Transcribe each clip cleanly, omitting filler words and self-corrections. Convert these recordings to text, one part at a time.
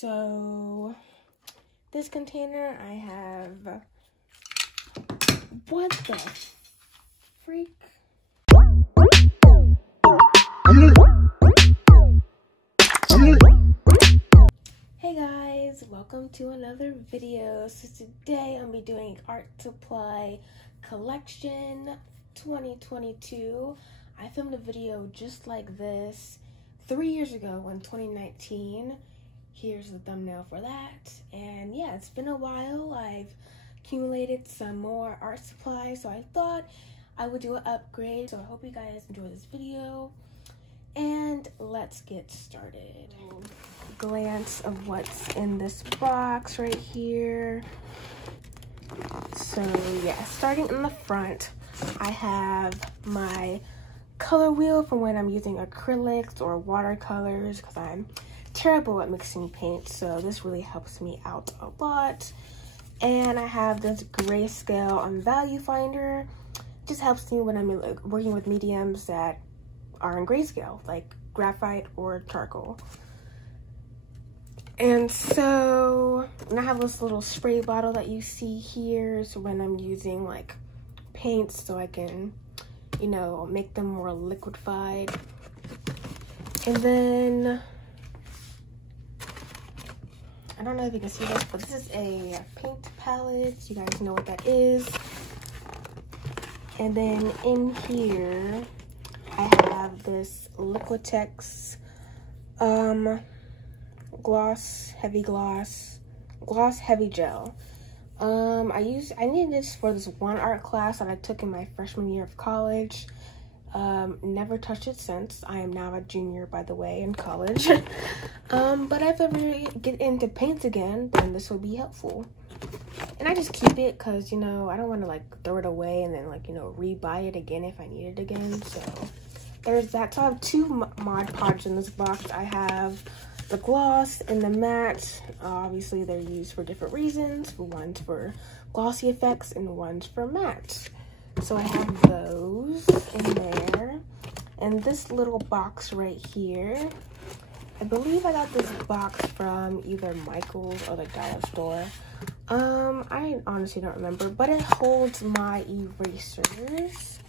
So this container I have, what the freak? Hey guys, welcome to another video. So today I'm be doing art supply collection 2022. I filmed a video just like this 3 years ago in 2019. Here's the thumbnail for that. And yeah, it's been a while. I've accumulated some more art supplies, so I thought I would do an upgrade. So I hope you guys enjoy this video. And let's get started. Glance of what's in this box right here. So yeah, starting in the front, I have my color wheel for when I'm using acrylics or watercolors, because I'm terrible at mixing paint, so this really helps me out a lot. And I have this grayscale on value finder. Just helps me when I'm working with mediums that are in grayscale, like graphite or charcoal. And so, and I have this little spray bottle that you see here, so when I'm using like paints, so I can, you know, make them more liquefied. And then, I don't know if you can see this, but this is a paint palette. You guys know what that is. And then in here, I have this Liquitex gloss heavy gel. I needed this for this one art class that I took in my freshman year of college. Never touched it since. I am now a junior, by the way, in college. But if I ever get into paints again, then this will be helpful. And I just keep it because, you know, I don't want to like throw it away and then like, you know, re-buy it again if I need it again. So there's that. So I have two Mod Podge in this box. I have the gloss and the matte. Obviously they're used for different reasons. One's for glossy effects and one's for matte. So I have those in there. And this little box right here, I believe I got this box from either Michael's or the dollar store. I honestly don't remember, but it holds my erasers.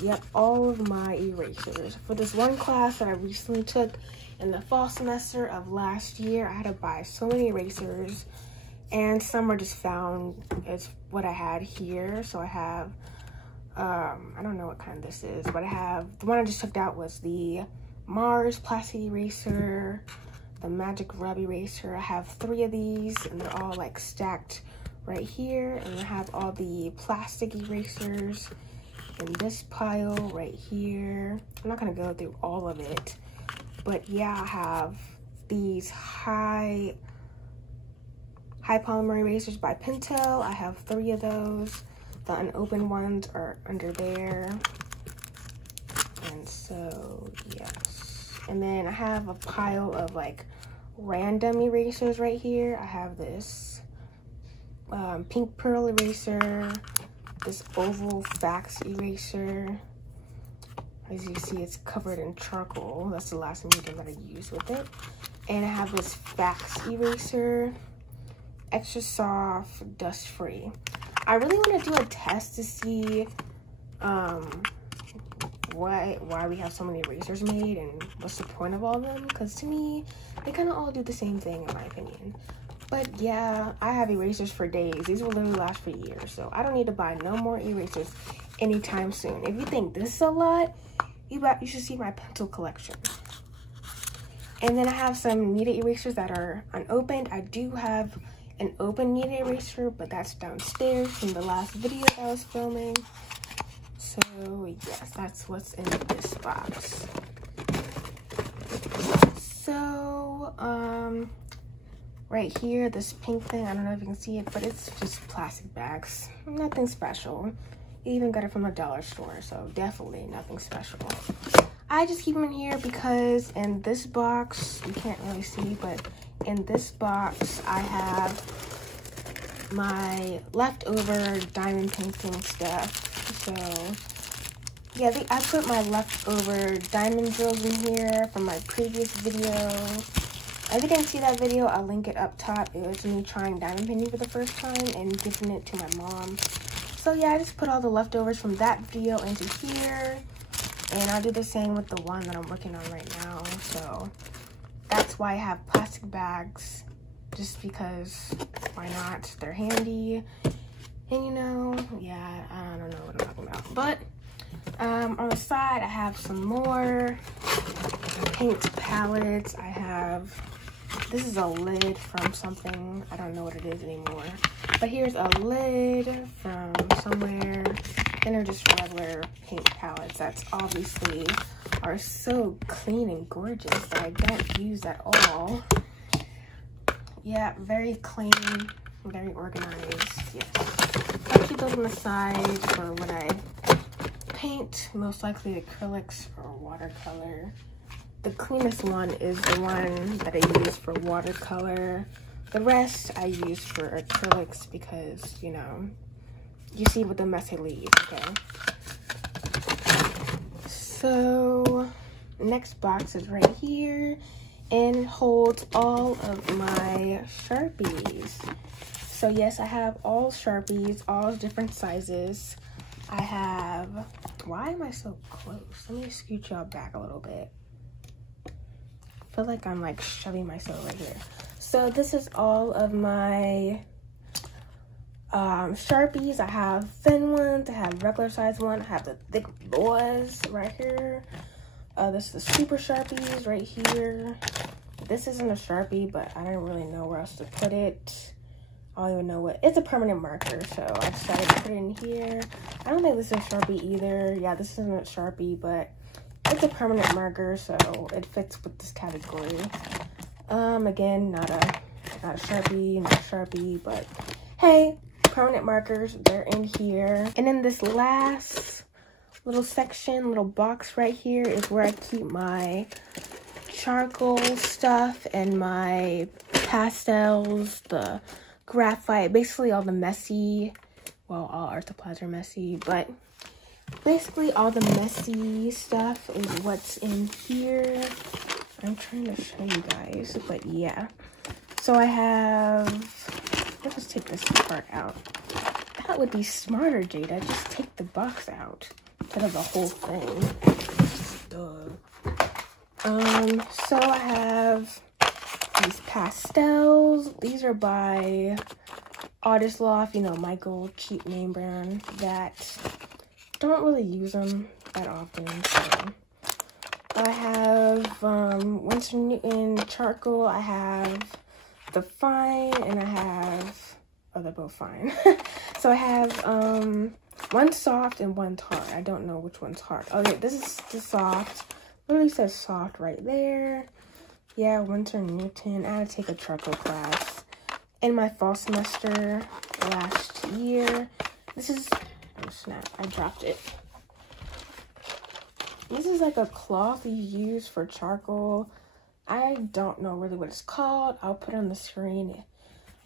Yep, all of my erasers. For this one class that I recently took in the fall semester of last year, I had to buy so many erasers, and some were just found as what I had here. So I have, I don't know what kind this is, but I have, the one I just took out was the Mars plastic eraser, the Magic Rub eraser. I have 3 of these, and they're all like stacked right here. And I have all the plastic erasers in this pile right here. I'm not gonna go through all of it, but yeah, I have these high polymer erasers by Pentel. I have 3 of those. The unopened ones are under there. And so yes, and then I have a pile of like random erasers right here. I have this pink pearl eraser, this oval fax eraser. As you see, it's covered in charcoal. That's the last medium that I used with it. And I have this fax eraser, extra soft, dust free. I really want to do a test to see why we have so many erasers made and what's the point of all of them, because to me they kind of all do the same thing in my opinion. But yeah, I have erasers for days. These will literally last for years, so I don't need to buy no more erasers anytime soon. If you think this is a lot, you should see my pencil collection. And then I have some kneaded erasers that are unopened. I do have an open kneaded eraser, but that's downstairs from the last video that I was filming. So yes, that's what's in this box. So right here, this pink thing, I don't know if you can see it, but it's just plastic bags. Nothing special. You even got it from a dollar store, so definitely nothing special. I just keep them in here because in this box, you can't really see, but in this box I have my leftover diamond painting stuff. So yeah, I put my leftover diamond drills in here from my previous video. If you didn't see that video, I'll link it up top. It was me trying diamond painting for the first time and giving it to my mom. So yeah, I just put all the leftovers from that video into here. And I'll do the same with the one that I'm working on right now. So that's why I have plastic bags. Just because, why not? They're handy. And you know, yeah, I don't know what I'm talking about. But on the side, I have some more paint palettes. I have, this is a lid from something. I don't know what it is anymore. But here's a lid from somewhere. And they're just regular paint palettes that's obviously are so clean and gorgeous that I don't use at all. Yeah, very clean, very organized, yes. I'll keep those on the side for when I paint, most likely acrylics or watercolor. The cleanest one is the one that I use for watercolor. The rest I use for acrylics because, you know, you see what the mess I leave, okay? So, next box is right here, and it holds all of my Sharpies. So yes, I have all Sharpies, all different sizes. I have, why am I so close? Let me scoot y'all back a little bit. I feel like I'm like shoving myself right here. So this is all of my Sharpies. I have thin ones, I have regular size one, I have the thick boys right here. This is the super Sharpies right here. This isn't a Sharpie, but I don't really know where else to put it. I don't even know what, it's a permanent marker, so I decided to put it in here. I don't think this is a Sharpie either. Yeah, this isn't a Sharpie, but it's a permanent marker, so it fits with this category. Again, not a Sharpie, but hey, permanent markers, they're in here. And then this last little section, little box right here is where I keep my charcoal stuff and my pastels, the graphite, basically all the messy, well, all art supplies are messy, but basically all the messy stuff is what's in here. I'm trying to show you guys, but yeah. So I have, let's just take this part out. That would be smarter, Jada. Just take the box out instead of the whole thing. Duh. So I have these pastels. These are by Artist Loft, you know, Michael, cheap name brand, that don't really use them that often. So I have Winsor Newton charcoal. I have the fine, and I have, oh, they're both fine. So I have one soft and one tart. I don't know which one's hard. Okay, this is the soft. Literally says soft right there. Yeah, Winsor Newton. I had to take a charcoal class in my fall semester last year. This is, oh snap, I dropped it. This is like a cloth you use for charcoal. I don't know really what it's called. I'll put on the screen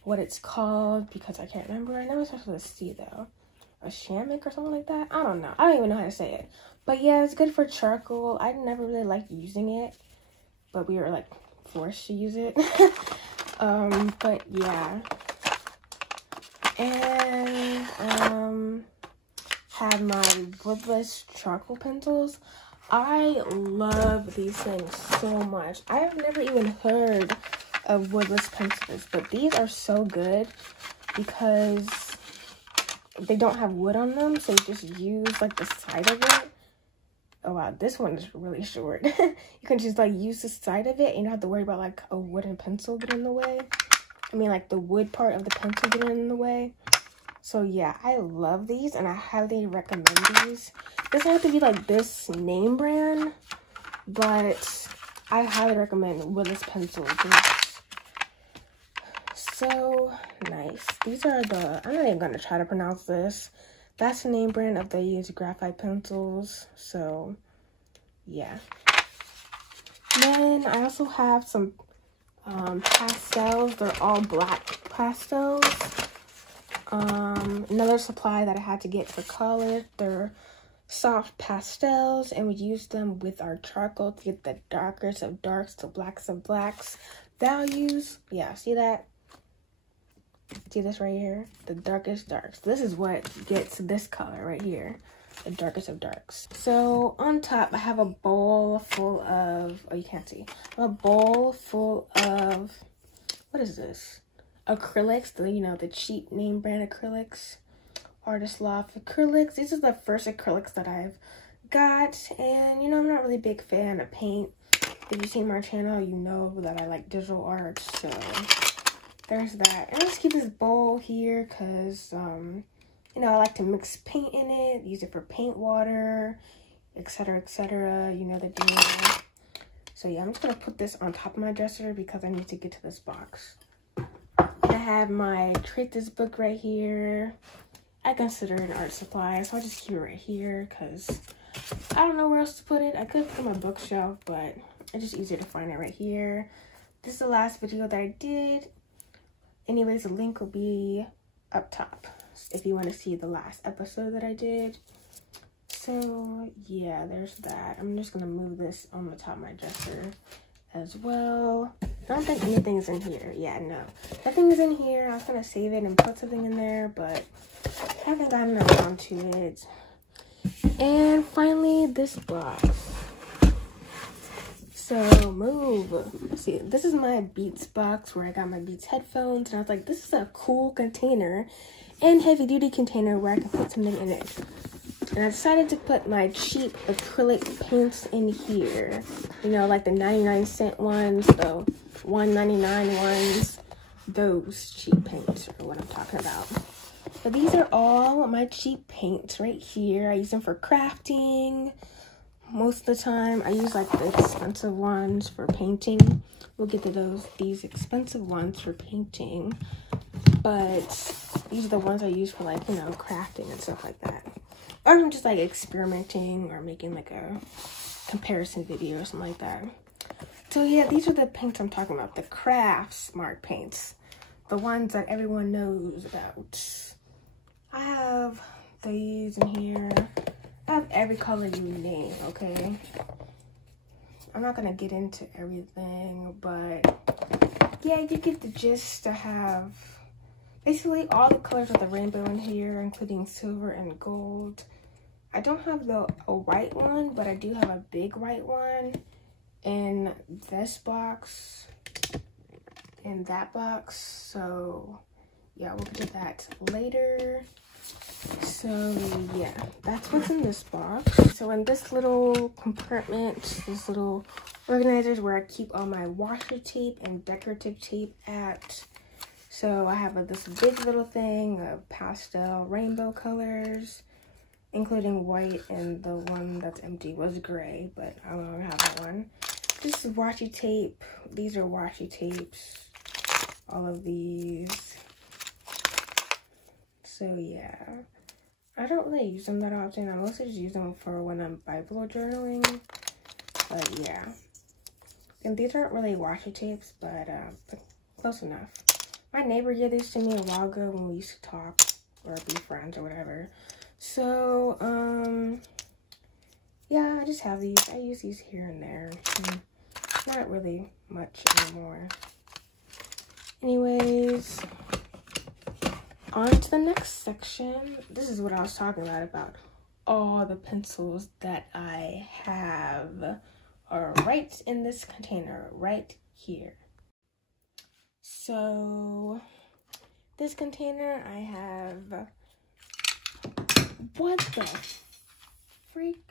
what it's called because I can't remember. I never started with a C though. A shamrock or something like that. I don't know. I don't even know how to say it. But yeah, it's good for charcoal. I never really liked using it, but we were like forced to use it. But yeah. And have my woodless charcoal pencils. I love these things so much. I have never even heard of woodless pencils, but these are so good because they don't have wood on them, so you just use like the side of it. Oh wow, this one is really short. You can just like use the side of it and you don't have to worry about like a wooden pencil getting in the way. I mean like the wood part of the pencil getting in the way. So yeah, I love these and I highly recommend these. It doesn't have to be like this name brand, but I highly recommend woodless pencils. So nice. These are the, I'm not even gonna try to pronounce this. That's the name brand of they use graphite pencils. So yeah. Then I also have some pastels. They're all black pastels. Another supply that I had to get for college. They're soft pastels, and we use them with our charcoal to get the darkest of darks, the blacks of blacks, values. Yeah, see that? See this right here? The darkest darks. This is what gets this color right here. The darkest of darks. So on top, I have a bowl full of, oh, you can't see. A bowl full of, what is this? Acrylics, the cheap name brand acrylics. Artist Loft acrylics. These are the first acrylics that I've got. And, I'm not really a big fan of paint. If you've seen my channel, you know that I like digital art. So there's that. And I'll just keep this bowl here because, I like to mix paint in it, use it for paint water, etc., etc. You know the deal. So yeah, I'm just gonna put this on top of my dresser because I need to get to this box. I have my Treat This book right here. I consider it an art supply, so I'll just keep it right here because I don't know where else to put it. I could put it on my bookshelf, but it's just easier to find it right here. This is the last video that I did. Anyways, the link will be up top if you want to see the last episode that I did. So yeah, there's that. I'm just gonna move this on the top of my dresser as well. I don't think anything's in here. Yeah, no, nothing's in here. I was gonna save it and put something in there, but I haven't gotten around to it. And finally, this box. So move. See, this is my Beats box where I got my Beats headphones, and I was like, this is a cool container and heavy duty container where I can put something in it. And I decided to put my cheap acrylic paints in here. Like the 99-cent ones, the $1.99 ones. Those cheap paints are what I'm talking about. But these are all my cheap paints right here. I use them for crafting. Most of the time, I use like the expensive ones for painting. We'll get to these expensive ones for painting. But these are the ones I use for like, crafting and stuff like that. Or I'm just like experimenting or making like a comparison video or something like that. So yeah, these are the paints I'm talking about. The craft smart paints. The ones that everyone knows about. I have these in here. I have every color you name, okay? I'm not gonna get into everything, but yeah, you get the gist. I have basically all the colors of the rainbow in here, including silver and gold. I don't have a white one, but I do have a big white one in this box, in that box. So yeah, we'll get to that later. So yeah, that's what's in this box. So in this little compartment, this little organizer is where I keep all my washi tape and decorative tape at. So I have this big little thing of pastel rainbow colors, including white, and the one that's empty was gray, but I don't have that one. This is washi tape. These are washi tapes. All of these. So yeah, I don't really use them that often. I mostly just use them for when I'm Bible journaling. But yeah, and these aren't really washi tapes, but close enough. My neighbor gave these to me a while ago when we used to talk or be friends or whatever. So yeah, I just have these. I use these here and there. Not really much anymore. Anyways, on to the next section. This is what I was talking about all the pencils that I have are right in this container right here. So this container I have, what the freak?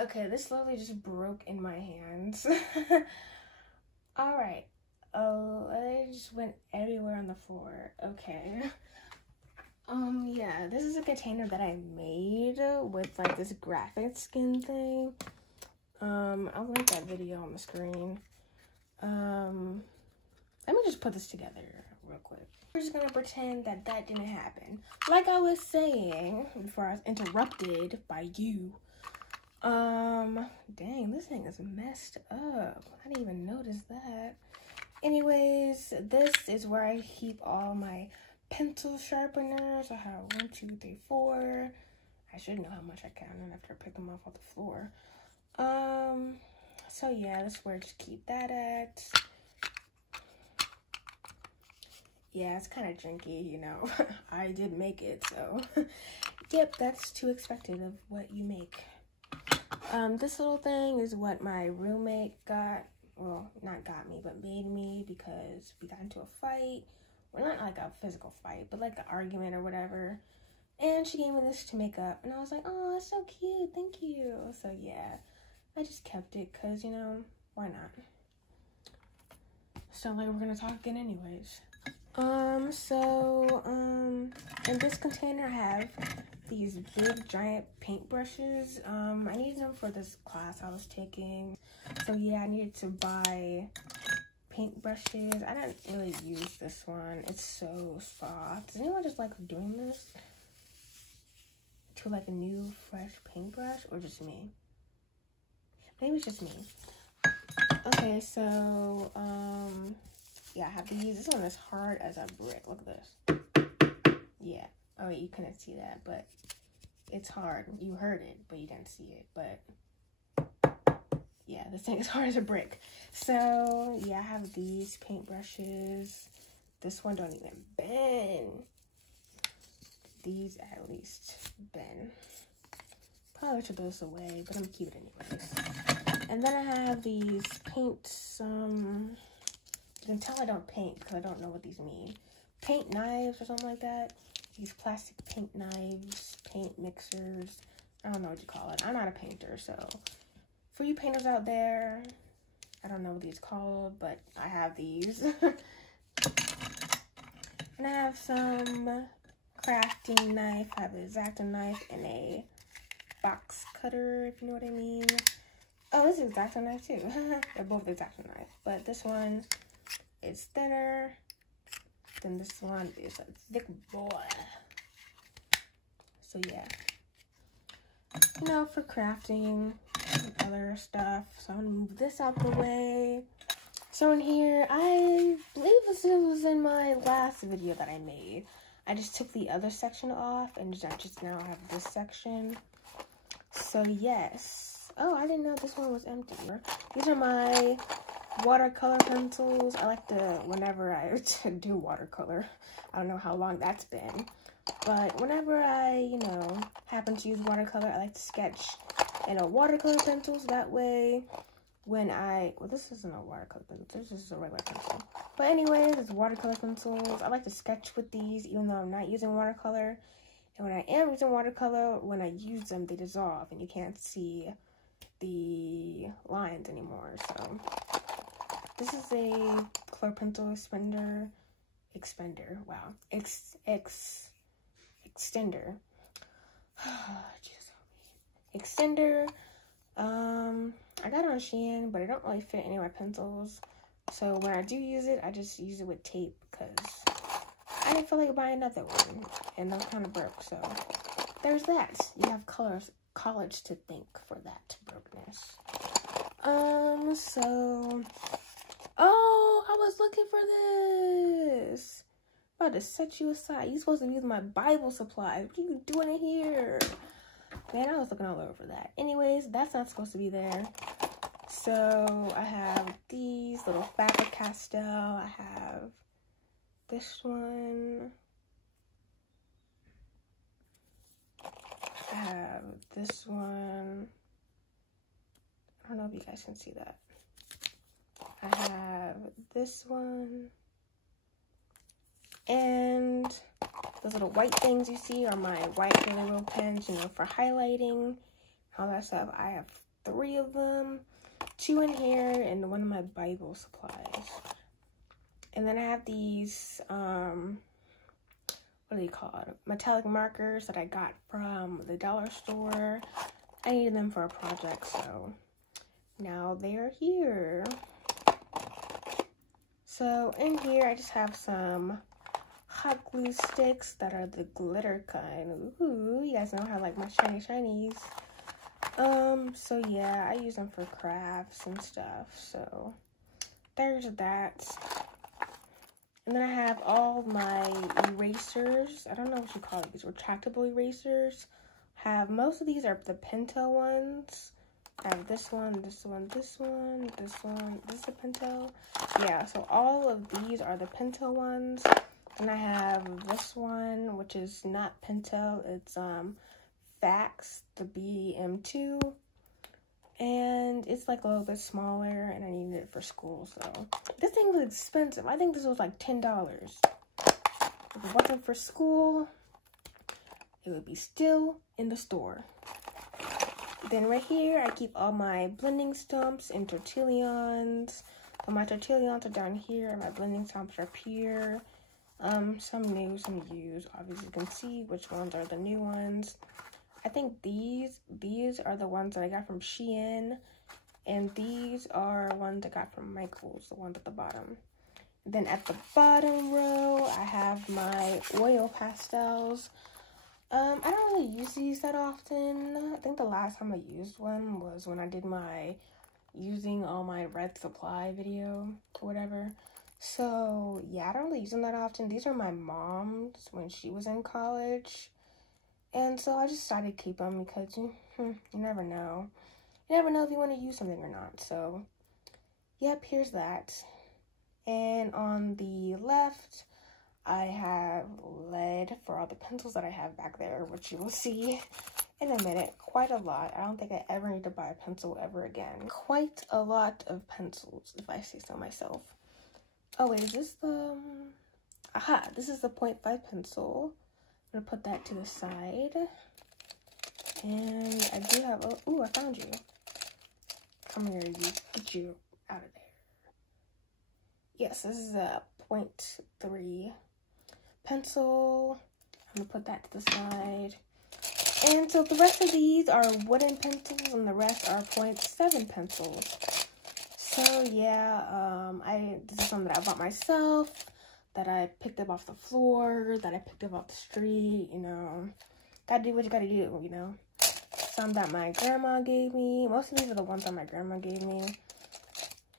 Okay, this literally just broke in my hands. All right. Oh, it just went everywhere on the floor. Okay. Yeah, this is a container that I made with like this graphic skin thing. I'll link that video on the screen. Let me just put this together real quick. We're just gonna pretend that that didn't happen. Like I was saying before I was interrupted by you. Dang, this thing is messed up. I didn't even notice that. Anyways, this is where I keep all my pencil sharpeners. I have 1, 2, 3, 4. I should know how much I counted after I picked them off the floor. So yeah, that's where to keep that at. Yeah, it's kind of janky, you know. I did make it, so yep, that's too expected of what you make. This little thing is what my roommate got. Well, not got me, but made me because we got into a fight. Well, not like a physical fight, but like an argument or whatever. And she gave me this to make up, and I was like, oh, it's so cute, thank you. So yeah, I just kept it because, you know, why not? So like we're gonna talk again anyways. In this container I have these big giant paintbrushes. I needed them for this class I was taking. So yeah, I needed to buy paintbrushes. I didn't really use this one. It's so soft. Does anyone just like doing this to like a new fresh paintbrush, or just me? Maybe it's just me. Okay, so yeah, I have these. This one is hard as a brick. Look at this. Yeah. Oh, you couldn't see that, but it's hard. You heard it, but you didn't see it. But yeah, this thing is hard as a brick. So yeah, I have these paintbrushes. This one don't even bend. These at least bend. Probably should throw this away, but I'm gonna keep it anyways. And then I have these paints. You can tell I don't paint because I don't know what these mean. Paint knives or something like that. These plastic paint knives, paint mixers. I don't know what you call it. I'm not a painter, so for you painters out there, I don't know what these called, but I have these. And I have some crafting knife. I have an X-Acto knife and a box cutter, if you know what I mean. Oh, this is X-Acto knife too. They're both X-Acto knife, but this one is thinner. Then this one is a thick boy. So yeah, you know, for crafting and other stuff. So I'm gonna move this out the way. So in here, I believe this was in my last video that I made. I just took the other section off and I just now have this section. So yes. Oh, I didn't know this one was empty. These are my watercolor pencils. I like to, whenever I do watercolor, I don't know how long that's been, but whenever I, you know, happen to use watercolor, I like to sketch in a watercolor pencils. That way, when well, this isn't a watercolor pencil, this is a regular pencil. But anyways, it's watercolor pencils. I like to sketch with these, even though I'm not using watercolor. And when I am using watercolor, when I use them, they dissolve, and you can't see the lines anymore. So this is a color pencil extender. Wow, extender. Jesus help me. Extender. I got it on Shein, but it don't really fit any of my pencils. So when I do use it, I just use it with tape because I didn't feel like buying another one, and I'm kind of broke. So there's that. You have college to thank for that brokenness. So, oh, I was looking for this. I'm about to set you aside. You're supposed to use my Bible supplies. What are you doing in here? Man, I was looking all over for that. Anyways, that's not supposed to be there. So I have these little Faber-Castell. I have this one. I have this one. I don't know if you guys can see that. I have this one. And those little white things you see are my white Daily Roll pens, you know, for highlighting, all that stuff. I have 3 of them, 2 in here, and one of my Bible supplies. And then I have these, what do you call it? Metallic markers that I got from the dollar store. I needed them for a project, so now they're here. So in here, I just have some hot glue sticks that are the glitter kind. Ooh, you guys know how I like my shinies. So yeah, I use them for crafts and stuff. So there's that. And then I have all my erasers. I don't know what you call these, retractable erasers. Most of these are the Pentel ones. I have this one, this one, this one, this one. This is a Pentel. Yeah, so all of these are the Pentel ones. And I have this one, which is not Pentel. It's Fax, the BM2. And it's like a little bit smaller, and I needed it for school. So this thing was expensive. I think this was like $10. If it wasn't for school, it would be still in the store. Then right here, I keep all my blending stumps and tortillons. So my tortillons are down here, and my blending stumps are up here. Some new, some used. Obviously, you can see which ones are the new ones. I think these are the ones that I got from Shein, and these are ones I got from Michael's, the ones at the bottom. Then at the bottom row, I have my oil pastels. I don't really use these that often. I think the last time I used one was when I did my using all my red supply video or whatever. So yeah, I don't really use them that often. These are my mom's when she was in college. And so I just decided to keep them because you never know. You never know if you want to use something or not. So yep, here's that. And on the left, I have lead for all the pencils that I have back there, which you will see in a minute. Quite a lot. I don't think I ever need to buy a pencil ever again. Quite a lot of pencils, if I say so myself. Oh wait, is this the... Aha, this is the 0.5 pencil. I'm gonna put that to the side. And I do have... Oh, I found you. Come here, you. Get you out of there. Yes, this is a 0.3 pencil. I'm gonna put that to the side. And so the rest of these are wooden pencils, and the rest are 0.7 pencils. So yeah, this is something that I bought myself, that I picked up off the floor, that I picked up off the street, you know. Gotta do what you gotta do, you know. Some that my grandma gave me. Most of these are the ones that my grandma gave me.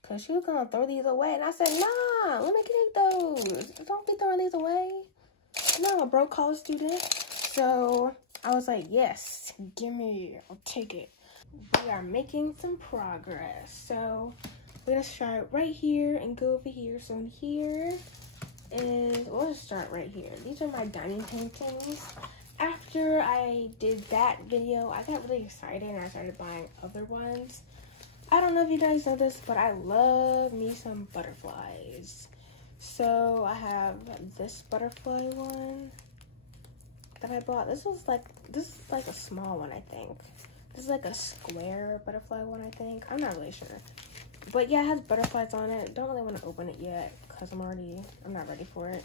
Because she was gonna throw these away. And I said, nah, let me take those. Don't be throwing these away. No, I'm a broke college student. So I was like, yes, give me, I'll take it. We are making some progress. So we're gonna start right here and go over here. So in here, and we'll just start right here. These are my diamond paintings. After I did that video, I got really excited and I started buying other ones. I don't know if you guys know this, but I love me some butterflies. So I have this butterfly one that I bought. This is like a small one, I think. This is like a square butterfly one, I think. I'm not really sure. But yeah, it has butterflies on it. Don't really want to open it yet because I'm not ready for it.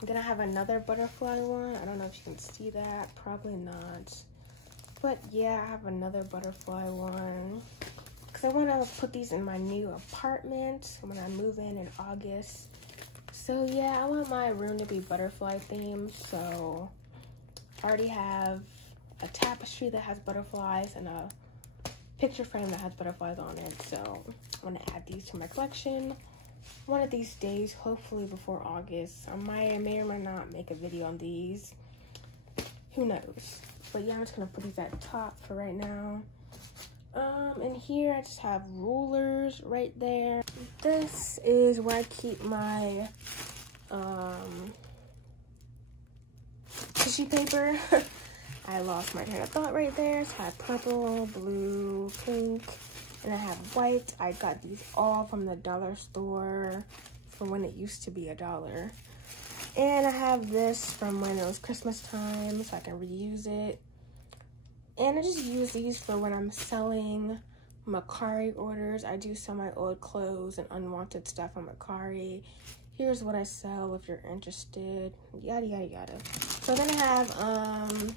I'm gonna have another butterfly one. I don't know if you can see that. Probably not. But yeah, I have another butterfly one. Because I want to put these in my new apartment when I move in August. So yeah, I want my room to be butterfly themed. So I already have a tapestry that has butterflies and a picture frame that has butterflies on it. So I'm going to add these to my collection one of these days, hopefully before August. I may or may not make a video on these. Who knows? But yeah, I'm just going to put these at the top for right now. And here I just have rulers right there. This is where I keep my tissue paper. I lost my train of thought right there. So I have purple, blue, pink, and I have white. I got these all from the dollar store from when it used to be $1. And I have this from when it was Christmas time, so I can reuse it. And I just use these for when I'm selling Mercari orders. I do sell my old clothes and unwanted stuff on Mercari. Here's what I sell if you're interested. Yada, yada, yada. So then I have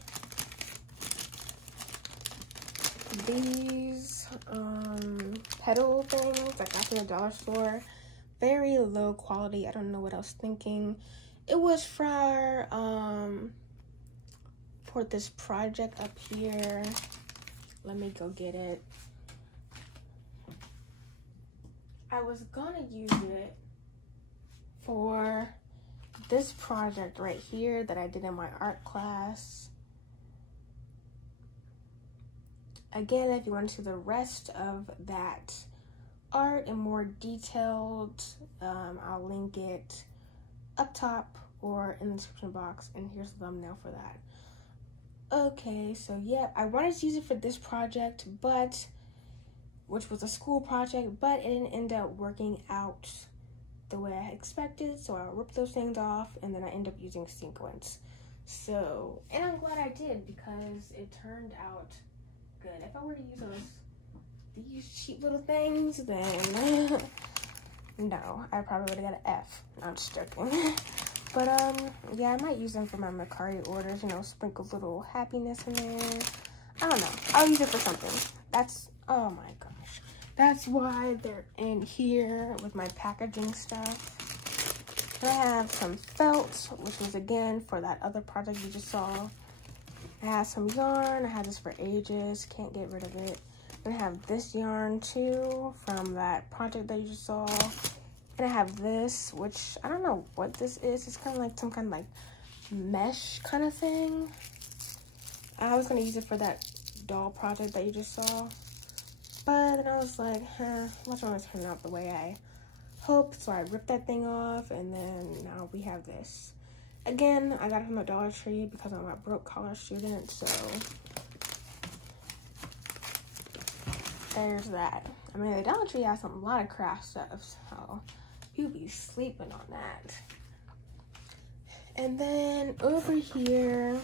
these pedal things I got from the dollar store. Very low quality. I don't know what I was thinking. It was for this project up here. Let me go get it. I was gonna use it for this project right here that I did in my art class. again, if you want to see the rest of that art and more detailed, I'll link it up top or in the description box, and here's the thumbnail for that. Okay, so yeah, I wanted to use it for this project, which was a school project, but it didn't end up working out the way I expected, so I ripped those things off, and then I ended up using sequins. So, and I'm glad I did, because it turned out good. If I were to use these cheap little things, then no, I probably would have got an F. No, I'm just joking. But yeah, I might use them for my Mercari orders, you know, sprinkle a little happiness in there. I don't know, I'll use it for something. That's, oh my gosh, that's why they're in here with my packaging stuff. And I have some felt, which was again for that other project you just saw. I have some yarn. I had this for ages, can't get rid of it. And I have this yarn too from that project that you just saw. And I have this, which I don't know what this is. It's kind of like some kind of like mesh kind of thing. I was gonna use it for that doll project that you just saw, but then I was like, what's wrong with turning out the way I hoped? So I ripped that thing off, and then now we have this. Again, I got it from the Dollar Tree because I'm a broke college student, so there's that. I mean, the Dollar Tree has a lot of craft stuff, so you'll be sleeping on that. And then over here,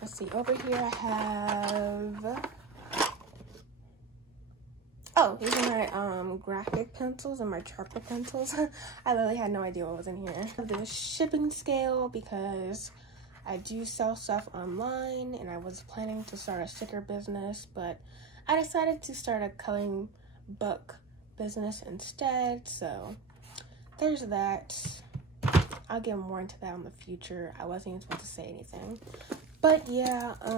let's see, over here I have, oh, these are my graphic pencils and my charcoal pencils. I literally had no idea what was in here. I have this shipping scale because I do sell stuff online, and I was planning to start a sticker business, but I decided to start a coloring book business instead, so there's that. I'll get more into that in the future. I wasn't even supposed to say anything. But yeah, I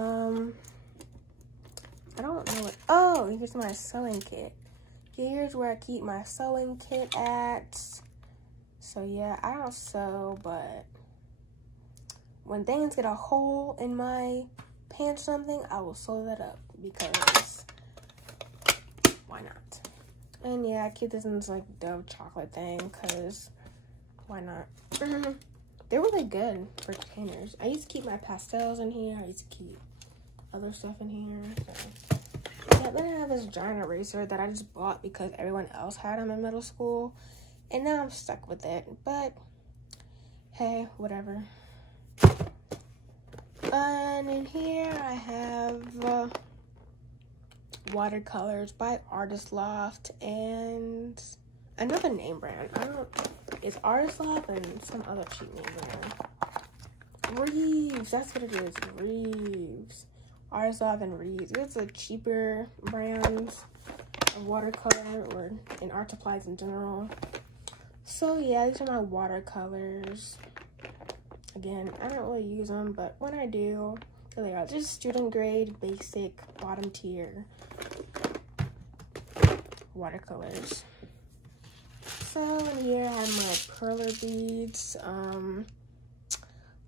don't know what, oh, here's my sewing kit. Here's where I keep my sewing kit at. So yeah, I don't sew, but when things get a hole in my pants or something, I will sew that up, because why not? And yeah, I keep this in this like Dove chocolate thing, because why not? They're really good for containers. I used to keep my pastels in here. I used to keep other stuff in here. So. Yeah, then I have this giant eraser that I just bought because everyone else had them in middle school, and now I'm stuck with it. But hey, whatever. And in here I have watercolors by Artist Loft and another name brand. It's Artist Loft and some other cheap name brand. Reeves, that's what it is. Reeves. Artist Loft and Reeves. It's a cheaper brands of watercolor or in art supplies in general. So yeah, these are my watercolors. Again, I don't really use them, but when I do, here they are. Just student grade, basic, bottom tier watercolors. So in here I have my perler beads.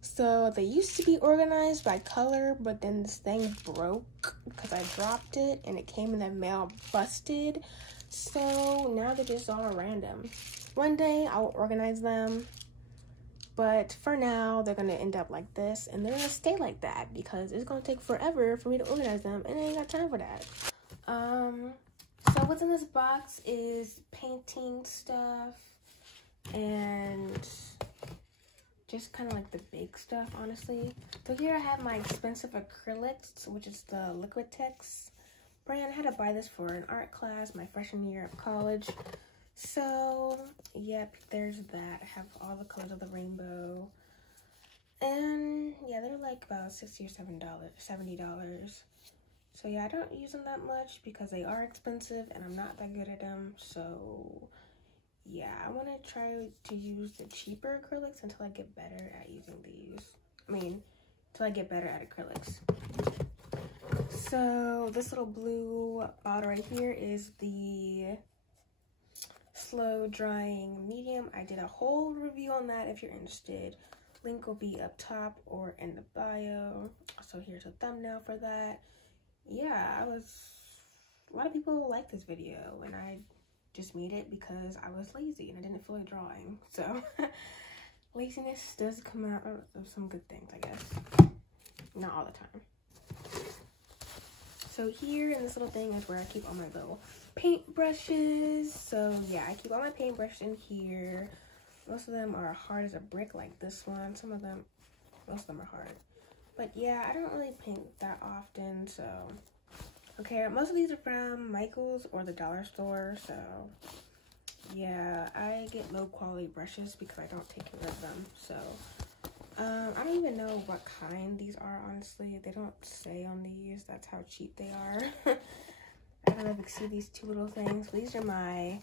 So they used to be organized by color, but then this thing broke because I dropped it and it came in the mail busted. So now they're just all random. One day I'll organize them, but for now they're gonna end up like this, and they're gonna stay like that because it's gonna take forever for me to organize them, and I ain't got time for that. So what's in this box is painting stuff and just kind of like the big stuff, honestly. So here I have my expensive acrylics, which is the Liquitex brand. I had to buy this for an art class my freshman year of college. So yep, there's that. I have all the colors of the rainbow, and yeah, they're like about $60 or $70. So yeah, I don't use them that much because they are expensive and I'm not that good at them. So yeah, I want to try to use the cheaper acrylics until I get better at using these. Until I get better at acrylics. So this little blue bottle right here is the slow drying medium. I did a whole review on that if you're interested. Link will be up top or in the bio. So here's a thumbnail for that. Yeah, a lot of people like this video, and I just made it because I was lazy and I didn't feel like drawing. So laziness does come out of some good things, I guess. Not all the time. So here in this little thing is where I keep all my little paintbrushes. So yeah, I keep all my paintbrushes in here. Most of them are hard as a brick like this one. Most of them are hard. But yeah, I don't really paint that often, so. Okay, most of these are from Michael's or the dollar store, so yeah, I get low quality brushes because I don't take care of them. So I don't even know what kind these are, honestly. They don't say on these. That's how cheap they are. I don't know if you can see these two little things. These are my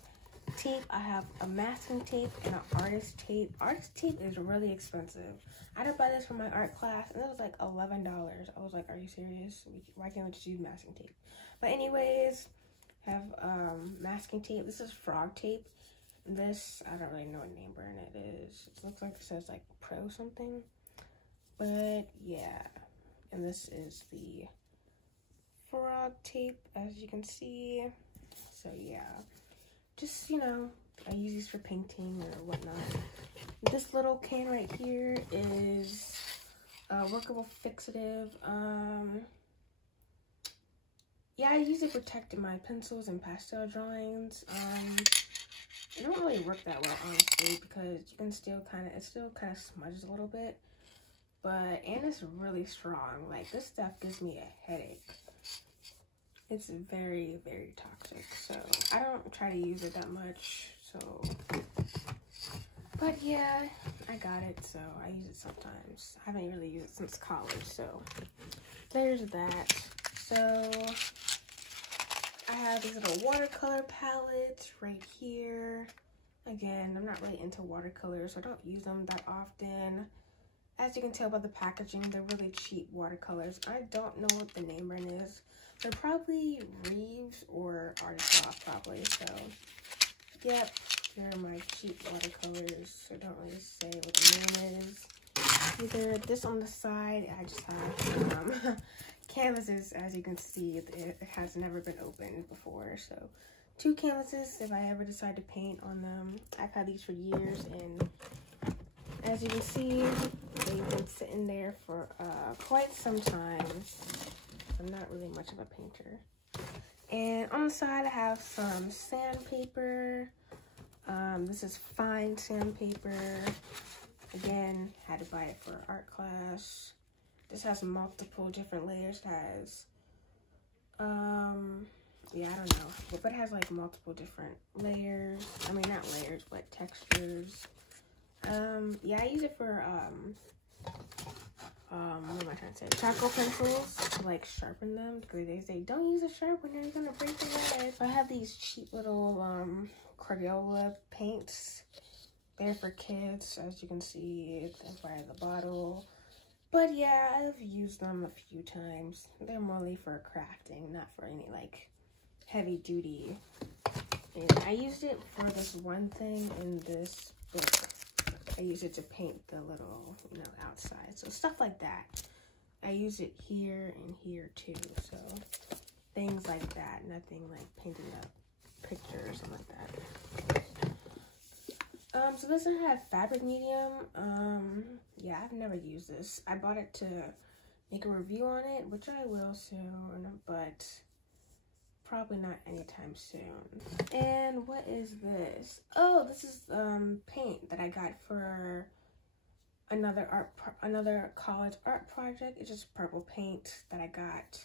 tape. I have a masking tape and an artist tape. Artist tape is really expensive. I had to buy this for my art class and it was like $11. I was like, are you serious? Why can't we just use masking tape? But anyways, I have masking tape. This is frog tape. This, I don't really know what name brand it is. It looks like it says like Pro something. But yeah, and this is the frog tape, as you can see. So yeah, just, you know, I use these for painting or whatnot. This little can right here is workable fixative. Yeah, I use it for protecting my pencils and pastel drawings. It don't really work that well, honestly, because you can still it still kind of smudges a little bit. But, and it's really strong. Like, this stuff gives me a headache. It's very, very toxic. So, I don't try to use it that much. So, but yeah, I got it. So, I use it sometimes. I haven't really used it since college. So, there's that. So, I have these little watercolor palettes right here. Again, I'm not really into watercolors, so I don't use them that often. As you can tell by the packaging, they're really cheap watercolors. I don't know what the name brand is. They're probably Reeves or Artist Loft, probably. So, yep, they're my cheap watercolors. So, I don't really say what the name is. Either this on the side, I just have canvases. As you can see, it has never been opened before. So, 2 canvases if I ever decide to paint on them. I've had these for years, and as you can see, they've been sitting there for quite some time. I'm not really much of a painter. And on the side, I have some sandpaper. This is fine sandpaper. Again, had to buy it for art class. This has multiple different layers. It has, yeah, I don't know, but it has like multiple different layers. I mean, not layers, but textures. Yeah, I use it for, what am I trying to say? Charcoal pencils to like sharpen them, because they say don't use a sharpener, you're gonna break the lead. So I have these cheap little, Crayola paints. They're for kids, as you can see, that's by the bottle. But yeah, I've used them a few times. They're mostly for crafting, not for any like heavy duty. And I used it for this one thing in this book. I use it to paint the little, you know, outside. So stuff like that. I use it here and here too. So things like that. Nothing like painting up pictures or something like that. So this one had fabric medium. Yeah, I've never used this. I bought it to make a review on it, which I will soon, but probably not anytime soon. And what is this? Oh, this is paint that I got for another college art project. It's just purple paint that I got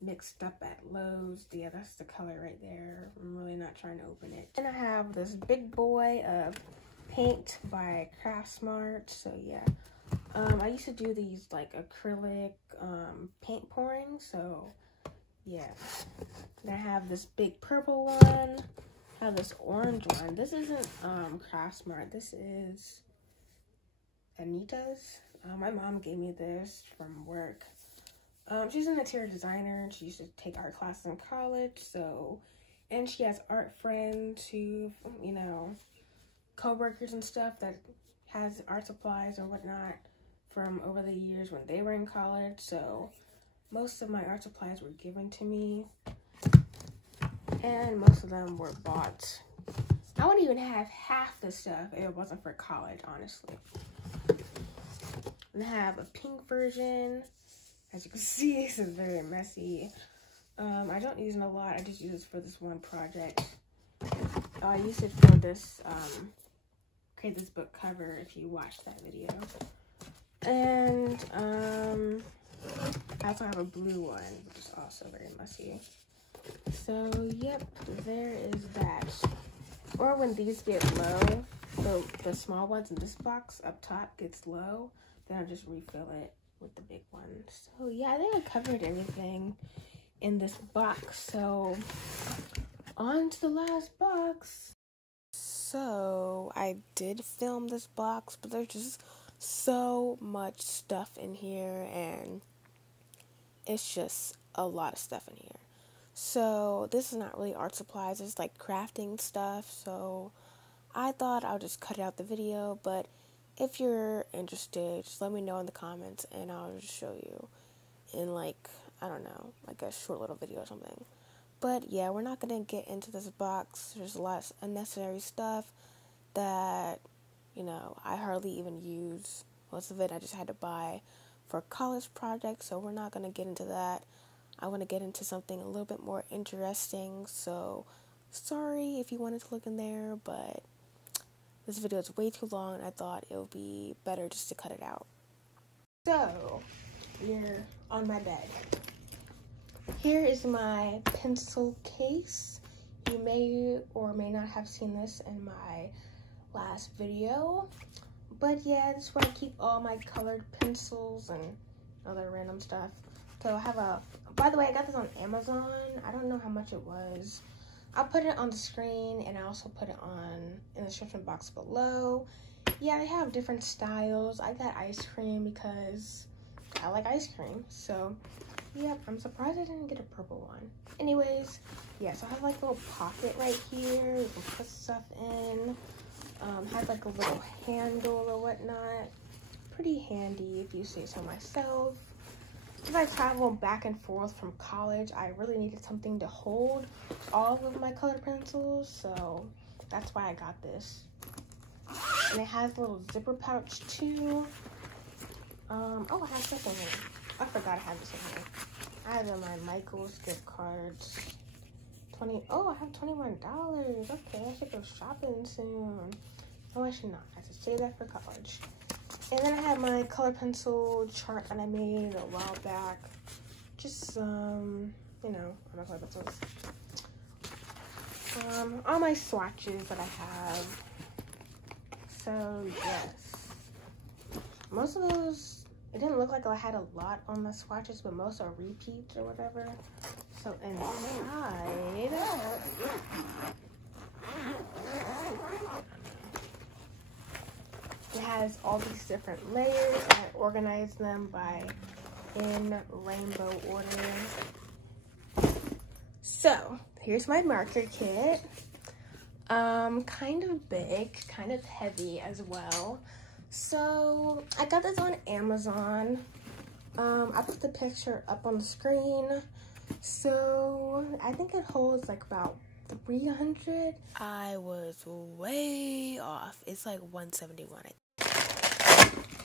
mixed up at Lowe's. Yeah, that's the color right there. I'm really not trying to open it. And I have this big boy of paint by Craftsmart. So yeah, I used to do these like acrylic paint pouring. So yeah, and I have this big purple one. I have this orange one. This isn't Craftsmart. This is Anita's. My mom gave me this from work. She's an interior designer, and she used to take art classes in college, so, and she has art friends who, you know, co-workers and stuff that has art supplies or whatnot from over the years when they were in college, so most of my art supplies were given to me, and most of them were bought. I wouldn't even have half the stuff if it wasn't for college, honestly. And I have a pink version. As you can see, this is very messy. I don't use it a lot. I just use it for this one project. I used it for this, create this book cover if you watched that video. And I also have a blue one, which is also very messy. So, yep, there is that. Or when these get low, the small ones in this box up top gets low, then I'll just refill it with the big one. So, yeah, I think I covered everything in this box. So, on to the last box. So, I did film this box, but there's just so much stuff in here, and it's just a lot of stuff in here. So this is not really art supplies, it's like crafting stuff, so I thought I'll just cut out the video, but if you're interested, just let me know in the comments and I'll just show you in like, I don't know, like a short little video or something. But yeah, we're not going to get into this box. There's a lot of unnecessary stuff that, you know, I hardly even use. Most of it I just had to buy for college projects, so we're not going to get into that. I want to get into something a little bit more interesting, so sorry if you wanted to look in there, but this video is way too long and I thought it would be better just to cut it out. So, we're on my bed. Here is my pencil case. You may or may not have seen this in my last video, but yeah, I just want to keep all my colored pencils and other random stuff. So I have a, by the way, I got this on Amazon. I don't know how much it was. I'll put it on the screen and I also put it on in the description box below. Yeah, they have different styles. I got ice cream because I like ice cream. So, yep, I'm surprised I didn't get a purple one. Anyways, yeah, so I have like a little pocket right here. You can put stuff in. Has like a little handle or whatnot. Pretty handy if you say so myself. As I travel back and forth from college, I really needed something to hold all of my colored pencils, so that's why I got this. And it has a little zipper pouch too. Oh, I have stuff in here. I forgot I had this in here. I have my Michael's gift cards. Oh, I have $21. Okay, I should go shopping soon. No, I should not. I should save that for college. And then I have my color pencil chart that I made a while back. Just, you know, my color pencils. All my swatches that I have. So, yes. Most of those, it didn't look like I had a lot on the swatches, but most are repeats or whatever. So, inside, it has all these different layers. I organized them in rainbow order. So, here's my marker kit. Kind of big, kind of heavy as well. So, I got this on Amazon. I put the picture up on the screen. So, I think it holds like about 300. I was way off. It's like 171.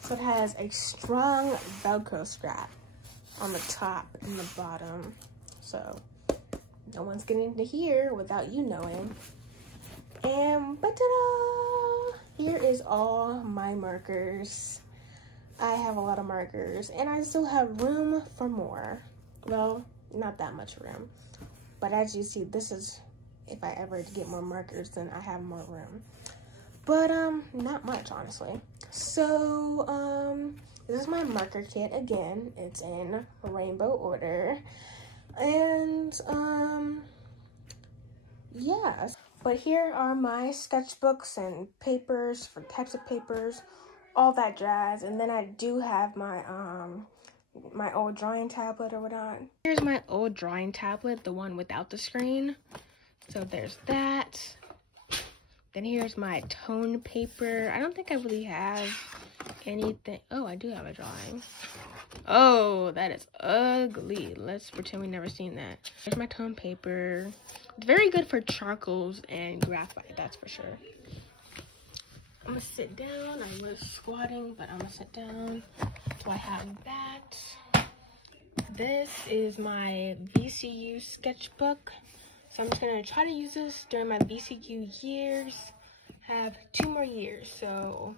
So it has a strong Velcro strap on the top and the bottom. So no one's getting into here without you knowing. And ta-da! Here is all my markers. I have a lot of markers and I still have room for more. Well, not that much room. But as you see, this is, if I ever get more markers, then I have more room. But, not much, honestly. So, this is my marker kit. Again, it's in rainbow order. And, yeah. But here are my sketchbooks and papers for types of papers, all that jazz. And then I do have my, my old drawing tablet or whatnot. Here's my old drawing tablet, the one without the screen. So there's that. Then here's my tone paper. I don't think I really have anything. Oh, I do have a drawing. Oh, that is ugly. Let's pretend we never seen that. Here's my tone paper. It's very good for charcoals and graphite, that's for sure. I'm gonna sit down. I was squatting, but I'm gonna sit down. So I have that. This is my VCU sketchbook. So I'm just gonna try to use this during my VCU years. Have 2 more years, so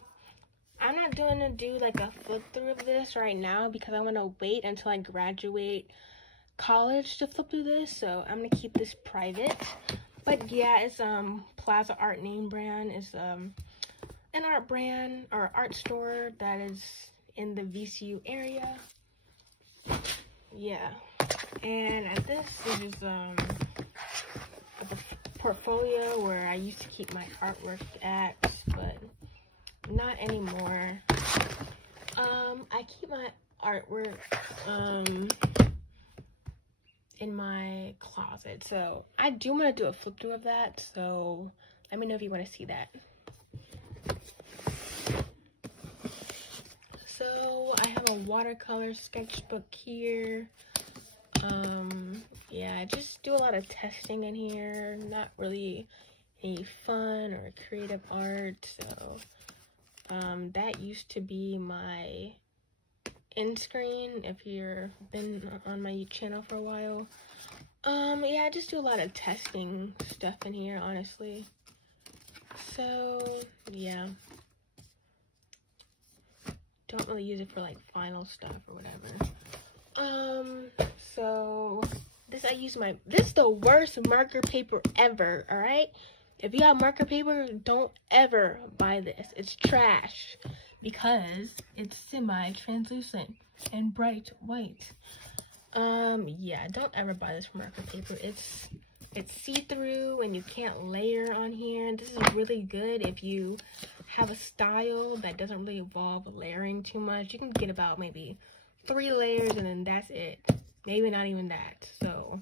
I'm not gonna do like a flip through of this right now because I want to wait until I graduate college to flip through this. So I'm gonna keep this private. But yeah, it's Plaza Art name brand. It's an art brand or art store that is in the VCU area. Yeah, and this is the portfolio where I used to keep my artwork at, but not anymore. I keep my artwork in my closet, so I do want to do a flip through of that, so let me know if you want to see that. So I have a watercolor sketchbook here. Yeah, I just do a lot of testing in here, not really any fun or creative art. So that used to be my end screen if you've been on my channel for a while. Yeah, I just do a lot of testing stuff in here, honestly. So yeah, don't really use it for like final stuff or whatever. So this is the worst marker paper ever, all right? If you have marker paper, don't ever buy this. It's trash because it's semi-translucent and bright white. Yeah, don't ever buy this for marker paper. It's see-through and you can't layer on here. And this is really good if you have a style that doesn't really involve layering too much. You can get about maybe 3 layers and then that's it. Maybe not even that. So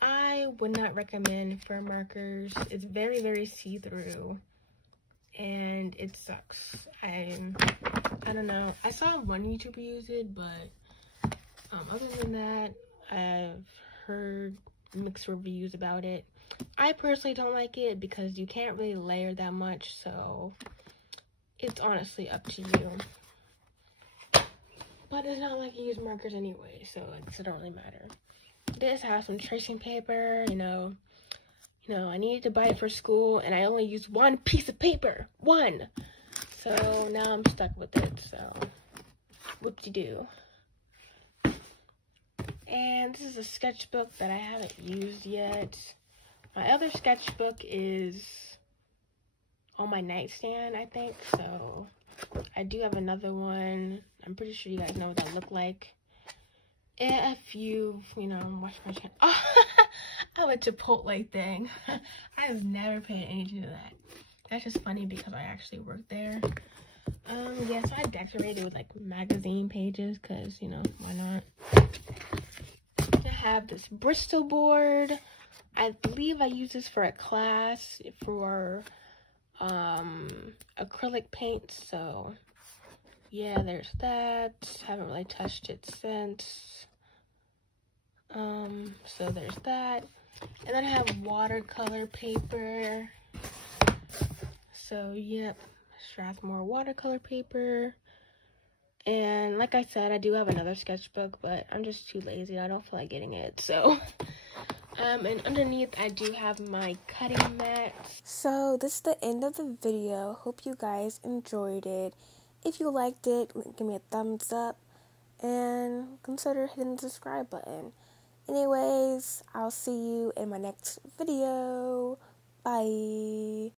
I would not recommend for markers. It's very, very see-through and it sucks. I don't know. I saw one YouTuber use it, but other than that, I've heard mixed reviews about it. I personally don't like it because you can't really layer that much, so it's honestly up to you. But it's not like you use markers anyway, so it don't really matter. This has some tracing paper, you know, I needed to buy it for school, and I only used 1 piece of paper. 1! So now I'm stuck with it, so whoop-de-doo. And this is a sketchbook that I haven't used yet. My other sketchbook is on my nightstand, I think, so I do have another one. I'm pretty sure you guys know what that look like. If you watch my channel. Oh, I have a Chipotle thing. I have never paid attention to that. That's just funny because I actually worked there. Yeah, so I decorated with like magazine pages because, why not? I have this Bristol board. I believe I use this for a class for acrylic paint, so yeah, there's that. Haven't really touched it since. So there's that. And then I have watercolor paper. So yep, Strathmore watercolor paper. And like I said, I do have another sketchbook, but I'm just too lazy. I don't feel like getting it, so and underneath I do have my cutting mat. So this is the end of the video. Hope you guys enjoyed it. If you liked it, give me a thumbs up and consider hitting the subscribe button. Anyways, I'll see you in my next video. Bye.